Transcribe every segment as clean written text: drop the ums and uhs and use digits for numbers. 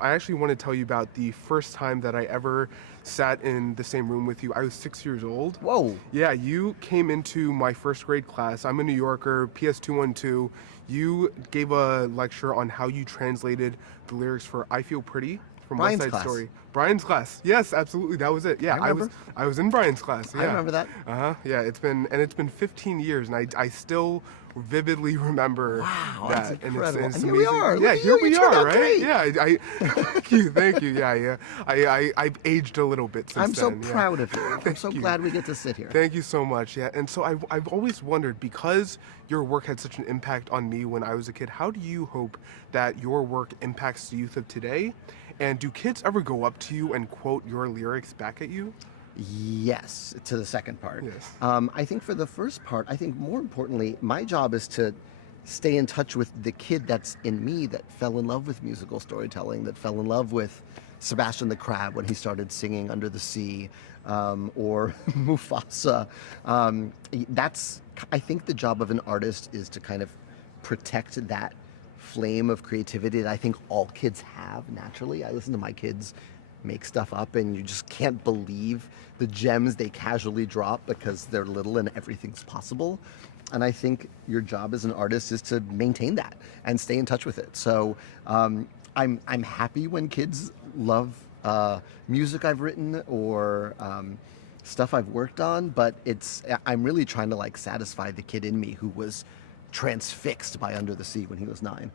I actually want to tell you about the first time that I ever sat in the same room with you. I was 6 years old. Whoa. Yeah, you came into my first grade class. I'm a New Yorker, PS212. You gave a lecture on how you translated the lyrics for I Feel Pretty from West Brian's Side class. Story. Brian's class. Yes, absolutely. That was it. Yeah, I remember. I was in Brian's class. Yeah. I remember that. Yeah, it's been 15 years and I still vividly remember Wow, that. that's incredible. And it's And here we amazing. are. Yeah, Look at here you. we You turned are, out right? great. Yeah, thank you, thank you. Yeah. I've aged a little bit since I'm so then. Yeah. proud of you. I'm Thank so you. glad we get to sit here. Thank you so much. Yeah, and so I've always wondered, because your work had such an impact on me when I was a kid, how do you hope that your work impacts the youth of today? And do kids ever go up to you and quote your lyrics back at you? Yes, to the second part. Yes. I think for the first part, I think more importantly, my job is to stay in touch with the kid that's in me that fell in love with musical storytelling, that fell in love with Sebastian the Crab when he started singing Under the Sea, or Mufasa. That's, I think the job of an artist is to kind of protect that flame of creativity that I think all kids have naturally. I listen to my kids make stuff up and you just can't believe the gems they casually drop because they're little and everything's possible. And I think your job as an artist is to maintain that and stay in touch with it. So I'm happy when kids love music I've written or stuff I've worked on, but I'm really trying to like satisfy the kid in me who was transfixed by Under the Sea when he was 9.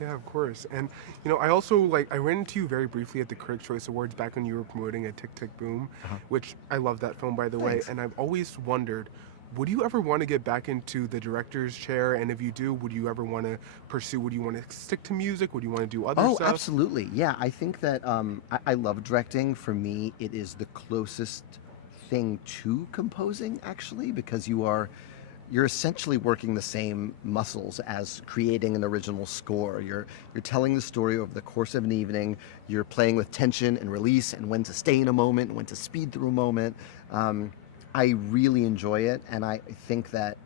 Yeah, of course. And I also I ran into you very briefly at the Critics' Choice Awards back when you were promoting a Tick Tick Boom, which I love that film, by the Thanks. way. And I've always wondered, would you ever want to get back into the director's chair? And if you do, would you ever want to pursue? Would you want to stick to music? Would you want to do other Oh, stuff? absolutely. Yeah, I think that I love directing. For me, it is the closest thing to composing, actually, because you're essentially working the same muscles as creating an original score. You're telling the story over the course of an evening. You're playing with tension and release and when to stay in a moment and when to speed through a moment. I really enjoy it, and I think that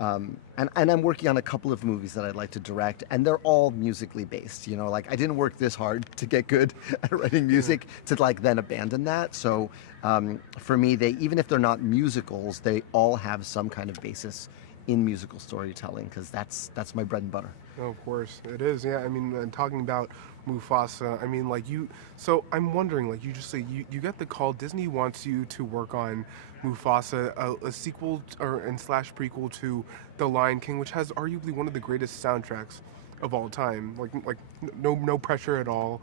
and I'm working on a couple of movies that I'd like to direct, and they're all musically based. I didn't work this hard to get good at writing music to then abandon that. So for me, even if they're not musicals, they all have some kind of basis in musical storytelling because that's my bread and butter. Oh, of course, it is. Yeah, I mean, and talking about Mufasa, I mean, so I'm wondering, you just say you get the call. Disney wants you to work on Mufasa, a sequel and slash prequel to The Lion King, which has arguably one of the greatest soundtracks of all time. No pressure at all.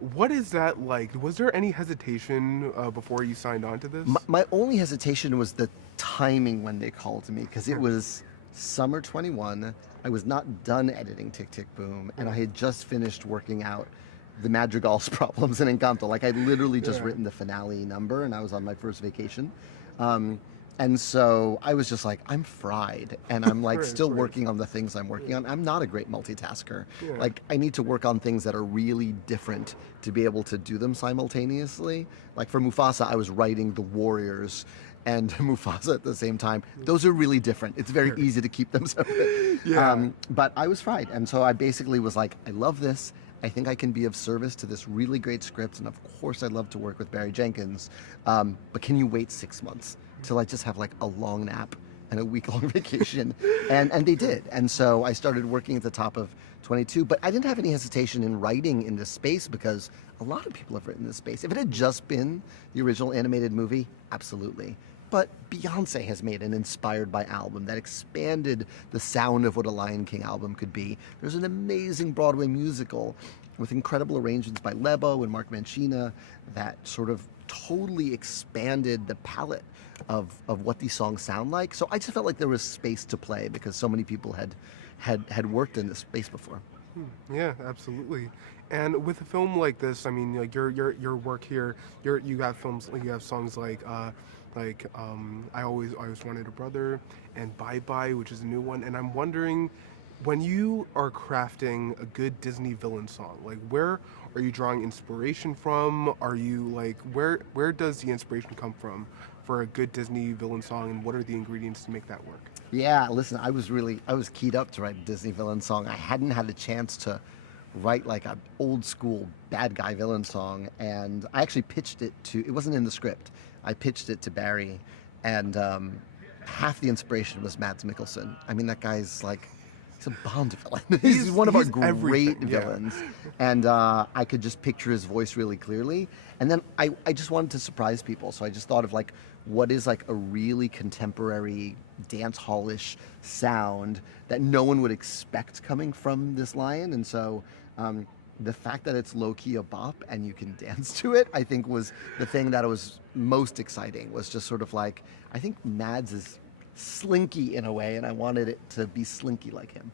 What is that like? Was there any hesitation before you signed on to this? My only hesitation was the timing when they called me, because it was summer 21. I was not done editing Tick Tick Boom, and I had just finished working out the Madrigal's problems in Encanto. I'd literally just written the finale number, and I was on my first vacation. And so I was just I'm fried, and I'm still working on the things I'm working on. I'm not a great multitasker. Yeah. I need to work on things that are really different to be able to do them simultaneously. For Mufasa, I was writing The Warriors and Mufasa at the same time. Those are really different. It's very easy to keep them separate. Yeah. But I was fried, and so I basically was I love this. I think I can be of service to this really great script, and of course I'd love to work with Barry Jenkins, but can you wait 6 months till I just have a long nap and a week-long vacation? And they did, and so I started working at the top of 22, but I didn't have any hesitation in writing in this space because a lot of people have written this space. If it had just been the original animated movie, absolutely. But Beyonce has made an inspired by album that expanded the sound of what a Lion King album could be. There's an amazing Broadway musical with incredible arrangements by Lebo and Mark Mancina that sort of totally expanded the palette of what these songs sound like. So I just felt like there was space to play because so many people had worked in this space before. Yeah, absolutely. And with a film like this, I mean, your work here, you have films, you have songs I always wanted a brother, and Bye Bye, which is a new one. And I'm wondering, when you are crafting a good Disney villain song, where are you drawing inspiration from? Are you where does the inspiration come from for a good Disney villain song, and what are the ingredients to make that work? Yeah, listen, I was keyed up to write a Disney villain song. I hadn't had a chance to write like an old school bad guy villain song, and I actually pitched it to. It wasn't in the script. I pitched it to Barry, and half the inspiration was Mads Mikkelsen. I mean, that guy's like. He's a Bond villain. He's one of our great everything, yeah. villains. And I could just picture his voice really clearly. And then I just wanted to surprise people. So I just thought of like, what is like a really contemporary dance hallish sound that no one would expect coming from this lion. And so the fact that it's low-key a bop and you can dance to it, I think was the thing that was most exciting, was just sort of like, I think Mads is slinky in a way, and I wanted it to be slinky like him.